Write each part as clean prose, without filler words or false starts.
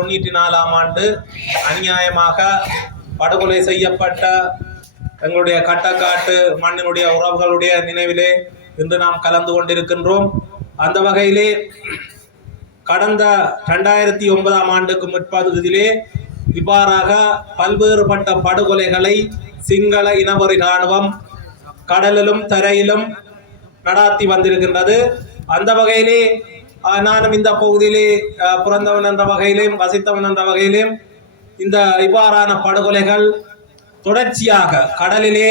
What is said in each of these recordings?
1994 அநியாயமாக படுகொலை செய்யப்பட்ட எங்களுடைய கட்டக்காட்டு மண்ணினுடைய உறவுகளுடைய நினைவிலே இன்று நாம் கலந்து கொண்டிருக்கின்றோம். அந்த வகையிலே கடந்த 2009 ஆண்டுக்கு முற்பகுதியிலே இவ்வாறாக பல்வேறுபட்ட படுகொலைகளை சிங்கள இனவெறி இராணுவம் கடலிலும் தரையிலும் நடாத்தி வந்திருக்கின்றது. அந்த வகையிலே நானும் இந்த பகுதியிலே பிறந்தவன் என்ற வகையிலும் வசித்தவன் என்ற வகையிலும் இந்த இவ்வாறான படுகொலைகள் தொடர்ச்சியாக கடலிலே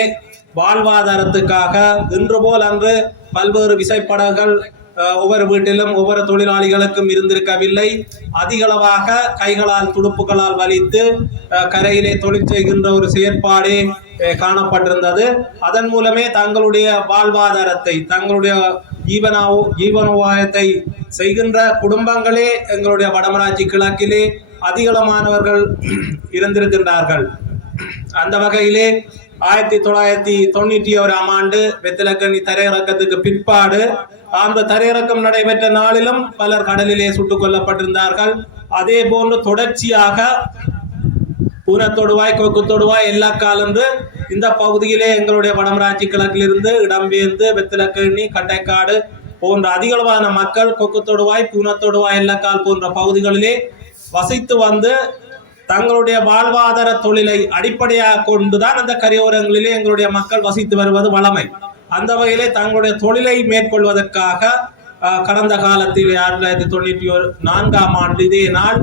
வாழ்வாதாரத்துக்காக இன்று போல் அன்று பல்வேறு விசைப்படகுகள் ஒவ்வொரு வீட்டிலும் ஒவ்வொரு தொழிலாளிகளுக்கும் இருந்திருக்கவில்லை. அதிகளவாக கைகளால் துடுப்புகளால் வலித்து கரையிலே தொழில் செய்கின்ற ஒரு செயற்பாடே காணப்பட்டிருந்தது. அதன் மூலமே தங்களுடைய வாழ்வாதாரத்தை தங்களுடைய ஜீவனோபாயத்தை செய்கின்ற குடும்பங்களே எங்களுடைய வடமராட்சி கிழக்கிலே அதிகளமானவர்கள் இருந்திருக்கின்றார்கள். அந்த வகையிலே 1991 ஆண்டு வெத்திலக்கண்ணி தரையிறக்கத்துக்கு பிற்பாடு அந்த தரையிறக்கம் நடைபெற்ற நாளிலும் பலர் கடலிலே சுட்டுக் கொல்லப்பட்டிருந்தார்கள். அதே போன்று தொடர்ச்சியாக பூனத்தொடுவாய் கொக்குத்தொடுவாய் எல்லாக்கால் என்று இந்த பகுதியிலே எங்களுடைய வடமராட்சி கிழக்கிலிருந்து இடம்பெயர்ந்து வெத்திலக்கண்ணி கட்டைக்காடு போன்ற அதிகளவான மக்கள் கொக்குத்தொடுவாய் பூனத்தொடுவாய் எல்லாக்கால் போன்ற பகுதிகளிலே வசித்து வந்து தங்களுடைய வாழ்வாதார தொழிலை அடிப்படையாக கொண்டுதான் அந்த கரையோரங்களிலே எங்களுடைய மக்கள் வசித்து வருவது வழமை. அந்த வகையிலே தங்களுடைய தொழிலை மேற்கொள்வதற்காக கடந்த காலத்தில் 1994 ஆண்டு இதே நாள்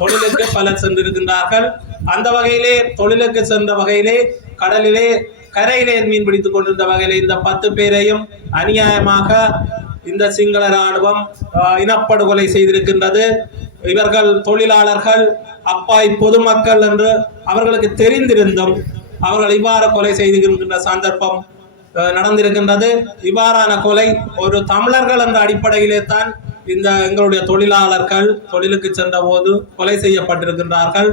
தொழிலுக்கு பலர் சென்றிருக்கின்றார்கள். அந்த வகையிலே தொழிலுக்கு சென்ற வகையிலே கடலிலே கரையிலே மீன் பிடித்துக் கொண்டிருந்த வகையிலே இந்த 10 பேரையும் அநியாயமாக இந்த சிங்கள இராணுவம் இனப்படுகொலை செய்திருக்கின்றது. இவர்கள் தொழிலாளர்கள் அப்பாய் பொதுமக்கள் என்று அவர்களுக்கு தெரிந்திருந்தும் அவர்கள் இவ்வாறு கொலை செய்திருக்கின்ற சந்தர்ப்பம் நடந்திருக்கின்றது. இவ்வாறான கொலை ஒரு தமிழர்கள் என்ற அடிப்படையிலே தான் இந்த எங்களுடைய தொழிலாளர்கள் தொழிலுக்கு சென்ற போது கொலை செய்யப்பட்டிருக்கின்றார்கள்.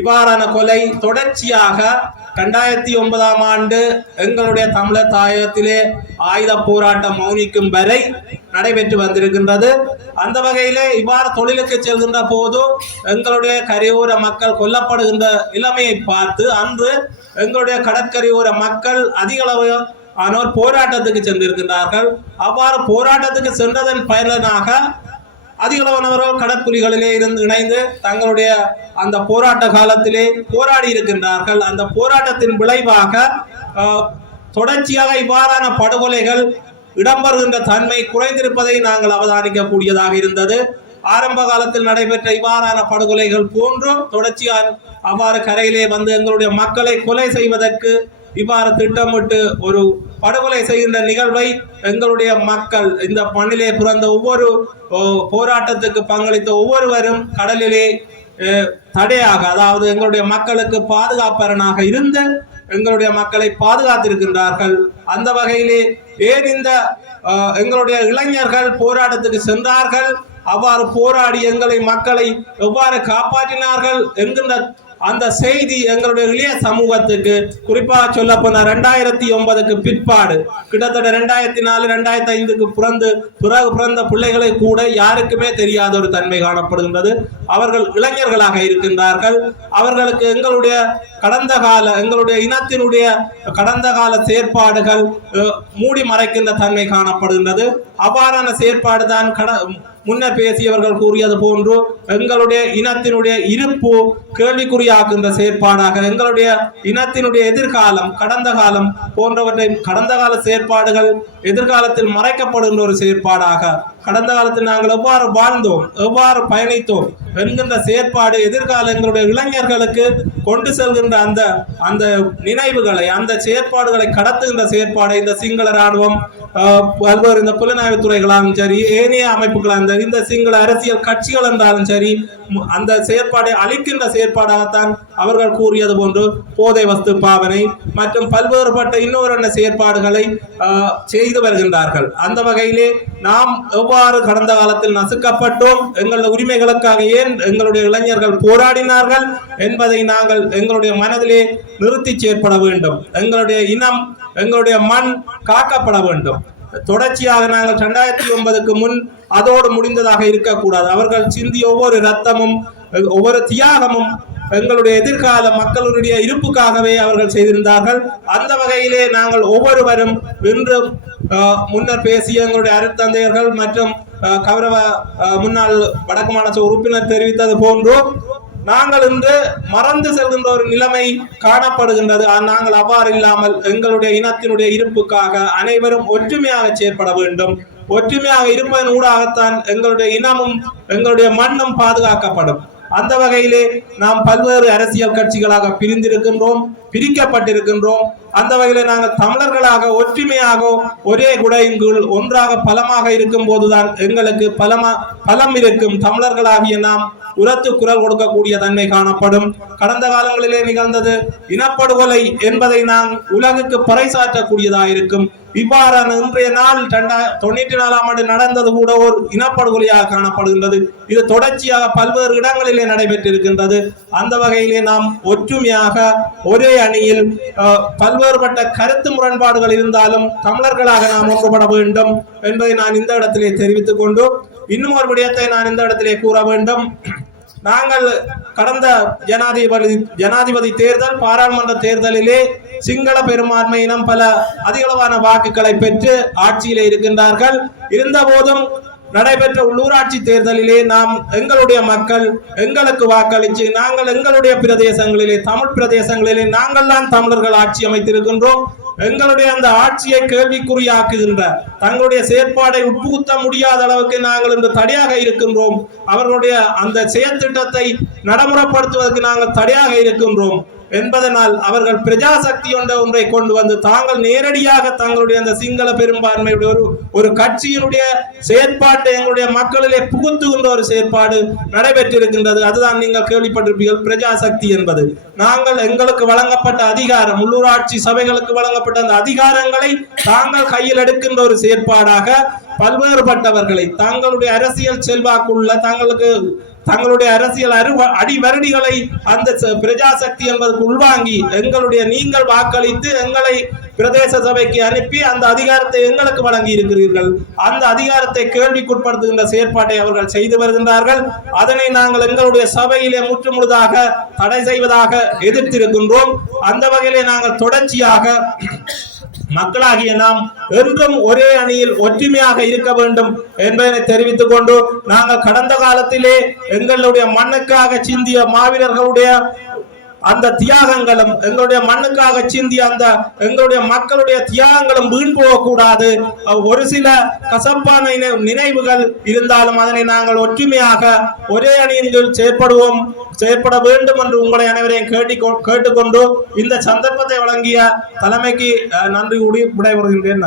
இவ்வாறான கொலை தொடர்ச்சியாக 2009 ஆண்டு எங்களுடைய தமிழர் தாயகத்திலே ஆயுத போராட்டம் மௌனிக்கும் வரை நடைபெற்று வந்திருக்கின்றது. அந்த வகையிலே இவ்வாறு தொழிலுக்கு செல்கின்ற போது எங்களுடைய கரையோர மக்கள் கொல்லப்படுகின்ற நிலைமையை பார்த்து அன்று எங்களுடைய கடற்கரையோர மக்கள் அதிக அளவு ஆனோர் போராட்டத்துக்கு சென்றிருக்கின்றார்கள். அவ்வாறு போராட்டத்துக்கு சென்றதன் பயனாக அதிகளவானவர்கள் கடற்புலிகளிலே இணைந்து தங்களுடைய அந்த போராட்ட காலத்திலே போராடி இருக்கின்றார்கள். அந்த போராட்டத்தின் விளைவாக தொடர்ச்சியாக இவ்வாறான படுகொலைகள் இடம்பெறுகின்ற தன்மை குறைந்திருப்பதை நாங்கள் அவதானிக்கக்கூடியதாக இருந்தது. ஆரம்ப காலத்தில் நடைபெற்ற இவ்வாறான படுகொலைகள் போன்றும் தொடர்ச்சியாக அவ்வாறு கரையிலே வந்து எங்களுடைய மக்களை கொலை செய்வதற்கு இவ்வாறு திட்டமிட்டு ஒரு படுகொலை செய்கின்ற நிகழ்வை எங்களுடைய மக்கள் இந்த மண்ணிலே பிறந்த ஒவ்வொரு போராட்டத்துக்கு பங்களித்த ஒவ்வொருவரும் கடலிலே தடையாக, அதாவது எங்களுடைய மக்களுக்கு பாதுகாப்பரனாக இருந்து எங்களுடைய மக்களை பாதுகாத்திருக்கின்றார்கள். அந்த வகையிலே ஏன் இந்த எங்களுடைய இளைஞர்கள் போராட்டத்துக்கு சென்றார்கள், அவ்வாறு போராடி எங்களை மக்களை எவ்வாறு காப்பாற்றினார்கள் என்கின்ற அந்த செய்தி எங்களுடைய இளைய சமூகத்துக்கு, குறிப்பாக சொல்ல போன 2009க்கு பிற்பாடு கிட்டத்தட்ட 2004 2005க்கு பிறகு பிறந்த பிள்ளைகளை கூட யாருக்குமே தெரியாத ஒரு தன்மை காணப்படுகின்றது. அவர்கள் இளைஞர்களாக இருக்கின்றார்கள். அவர்களுக்கு எங்களுடைய எங்களுடைய இனத்தினுடைய கடந்த கால செயற்பாடுகள் மூடி மறைக்கின்ற தன்மை காணப்படுகின்றது. அவ்வாறான செயற்பாடு தான் முன்னர் பேசியவர்கள் கூறியது போன்று எங்களுடைய இனத்தினுடைய இருப்பு கேள்விக்குறியாக்குகின்ற செயற்பாடாக, எங்களுடைய இனத்தினுடைய எதிர்காலம் கடந்த காலம் போன்றவற்றை கடந்த கால செயற்பாடுகள் எதிர்காலத்தில் மறைக்கப்படுகின்ற ஒரு செயற்பாடாக, கடந்த காலத்தில் நாங்கள் எவ்வாறு வாழ்ந்தோம் எவ்வாறு பயணித்தோம் என்கின்ற செயற்பாடு எதிர்கால எங்களுடைய இளைஞர்களுக்கு கொண்டு செல்கின்ற அந்த நினைவுகளை அந்த செயற்பாடுகளை கடத்துகின்ற செயற்பாடு இந்த சிங்கள இராணுவம் பல்வேறு இந்த புலனாய்வு துறைகளாலும் சரி ஏனைய அமைப்புகளாலும் சரி இந்த சிங்கள அரசியல் கட்சிகள் என்றாலும் சரி அந்த செயற்பாடை அளிக்கின்ற செயற்பாடாகத்தான் அவர்கள் கூறியது போன்று போதை வஸ்து பாவனை மற்றும் பல்வேறுபட்ட இன்னொரு செயற்பாடுகளை செய்து வருகின்றார்கள். அந்த வகையிலே நாம் எவ்வாறு கடந்த காலத்தில் நசுக்கப்பட்டோம், எங்களுடைய உரிமைகளுக்காக ஏன் எங்களுடைய இளைஞர்கள் போராடினார்கள் என்பதை நாங்கள் எங்களுடைய மனதிலே நிறுத்தி செயற்பட வேண்டும். எங்களுடைய இனம் எங்களுடைய மண் காக்கப்பட வேண்டும். தொடர்ச்சியாக நாங்கள் 2009க்கு முன் அதோடு முடிந்ததாக இருக்கக்கூடாது. அவர்கள் சிந்திய ஒவ்வொரு ரத்தமும் ஒவ்வொரு தியாகமும் எங்களுடைய எதிர்கால மக்களுடைய இருப்புக்காகவே அவர்கள் செய்திருந்தார்கள். அந்த வகையிலே நாங்கள் ஒவ்வொருவரும் இன்று முன்னர் பேசிய எங்களுடைய அருட்தந்தையர்கள் மற்றும் கௌரவ முன்னாள் வடக்கு மாநில உறுப்பினர் தெரிவித்தது போன்று நாங்கள் இன்று மறந்து செல்கின்ற ஒரு நிலைமை காணப்படுகின்றது. நாங்கள் அவ்வாறு இல்லாமல் எங்களுடைய இனத்தினுடைய இருப்புக்காக அனைவரும் ஒற்றுமையாக செயற்பட வேண்டும். ஒற்றுமையாக இருப்பதன் ஊடாகத்தான் எங்களுடைய இனமும் எங்களுடைய மண்ணும் பாதுகாக்கப்படும். அந்த வகையிலே நாம் பல்வேறு அரசியல் கட்சிகளாக பிரிந்திருக்கின்றோம், பிரிக்கப்பட்டிருக்கின்றோம். அந்த வகையிலே நாங்கள் தமிழர்களாக ஒற்றுமையாக ஒரே குடையின் கீழ் ஒன்றாக பலமாக இருக்கும் போதுதான் எங்களுக்கு பலம் இருக்கும். தமிழர்களாகிய நாம் உரத்து குரல் கொடுக்கக்கூடிய தன்மை காணப்படும். கடந்த காலங்களிலே நிகழ்ந்தது இனப்படுகொலை என்பதை நாம் உலகுக்கு பறைசாற்றக்கூடியதாக இருக்கும். இவ்வாறான இன்றைய நாள் 1994ஆம் ஆண்டு நடந்தது கூட ஒரு இனப்படுகொலையாக காணப்படுகின்றது. இது தொடர்ச்சியாக பல்வேறு இடங்களிலே நடைபெற்றிருக்கின்றது. அந்த வகையிலே நாம் ஒற்றுமையாக ஒரே அணியில் பல்வேறுபட்ட கருத்து முரண்பாடுகள் இருந்தாலும் தமிழர்களாக நாம் ஒன்றுபட வேண்டும் என்பதை நான் இந்த இடத்திலே தெரிவித்துக் கொண்டு இன்னும் ஒரு விடயத்தை நான் இந்த இடத்திலே கூற வேண்டும். நாங்கள் கடந்த ஜனாதிபதி தேர்தல் பாராளுமன்ற தேர்தலிலே சிங்கள பெரும்பான்மையினம் பல அதிகளவான வாக்குகளை பெற்று ஆட்சியிலே இருக்கின்றார்கள். இருந்த போதும் நடைபெற்ற உள்ளூராட்சி தேர்தலிலே நாம் எங்களுடைய மக்கள் எங்களுக்கு வாக்களித்து நாங்கள் எங்களுடைய பிரதேசங்களிலே தமிழ் பிரதேசங்களிலே நாங்கள் தான் தமிழர்கள் ஆட்சி அமைத்திருக்கின்றோம். எங்களுடைய அந்த ஆட்சியை கேள்விக்குறியாக்குகின்ற தங்களுடைய செயற்பாடை உட்புகுத்த முடியாத அளவுக்கு நாங்கள் இன்று தடையாக இருக்கின்றோம். அவர்களுடைய அந்த செயற்திட்டத்தை நடைமுறைப்படுத்துவதற்கு நாங்கள் தடையாக இருக்கின்றோம் என்பதனால் அவர்கள் பிரஜாசக்தி ஒன்றை கொண்டு வந்து தாங்கள் நேரடியாக தங்களுடைய அந்த சிங்கள பெரும்பான்மையுடைய ஒரு கட்சியினுடைய செயற்பாட்டை எங்களுடைய மக்களிலே புகுத்துகின்ற ஒரு செயற்பாடு நடைபெற்றிருக்கின்றது. அதுதான் நீங்கள் கேள்விப்பட்டிருப்பீர்கள் பிரஜாசக்தி என்பது. நாங்கள் எங்களுக்கு வழங்கப்பட்ட அதிகாரம் உள்ளூராட்சி சபைகளுக்கு வழங்கப்பட்ட அந்த அதிகாரங்களை தாங்கள் கையில் எடுக்கின்ற ஒரு செயற்பாடாக பல்வேறுபட்டவர்களை தங்களுடைய அரசியல் செல்வாக்குள்ள தங்களுடைய அரசியல் அடிவரடிகளை அந்த பிரஜாசக்தி என்பதற்கு உள்வாங்கி நீங்கள் வாக்களித்து எங்களை பிரதேச சபைக்கு அனுப்பி அந்த அதிகாரத்தை எங்களுக்கு வழங்கி இருக்கிறீர்கள். அந்த அதிகாரத்தை கேள்விக்குட்படுத்துகின்ற செயற்பாட்டை அவர்கள் செய்து வருகின்றார்கள். அதனை நாங்கள் எங்களுடைய சபையிலே முற்றுமுழுதாக தடை செய்வதாக எதிர்த்திருக்கின்றோம். அந்த வகையிலே நாங்கள் தொடர்ச்சியாக மக்களாகிய நாம் என்றும் ஒரே அணியில் ஒற்றுமையாக இருக்க வேண்டும் என்பதை தெரிவித்துக் கொண்டு நாங்கள் கடந்த காலத்திலே எங்களுடைய மண்ணுக்காக சிந்திய மாவீரர்களுடைய அந்த தியாகங்களும் எங்களுடைய மண்ணுக்காக சிந்திய அந்த எங்களுடைய மக்களுடைய தியாகங்களும் வீண் போகக்கூடாது. ஒரு சில கசப்பான நினைவுகள் இருந்தாலும் அதனை நாங்கள் ஒற்றுமையாக ஒரே அணியின் செயற்பட வேண்டும் என்று உங்களை அனைவரையும் கேட்டுக்கொண்டு இந்த சந்தர்ப்பத்தை வழங்கிய தலைமைக்கு நன்றி கூறி விடைபெறுகின்றேன்.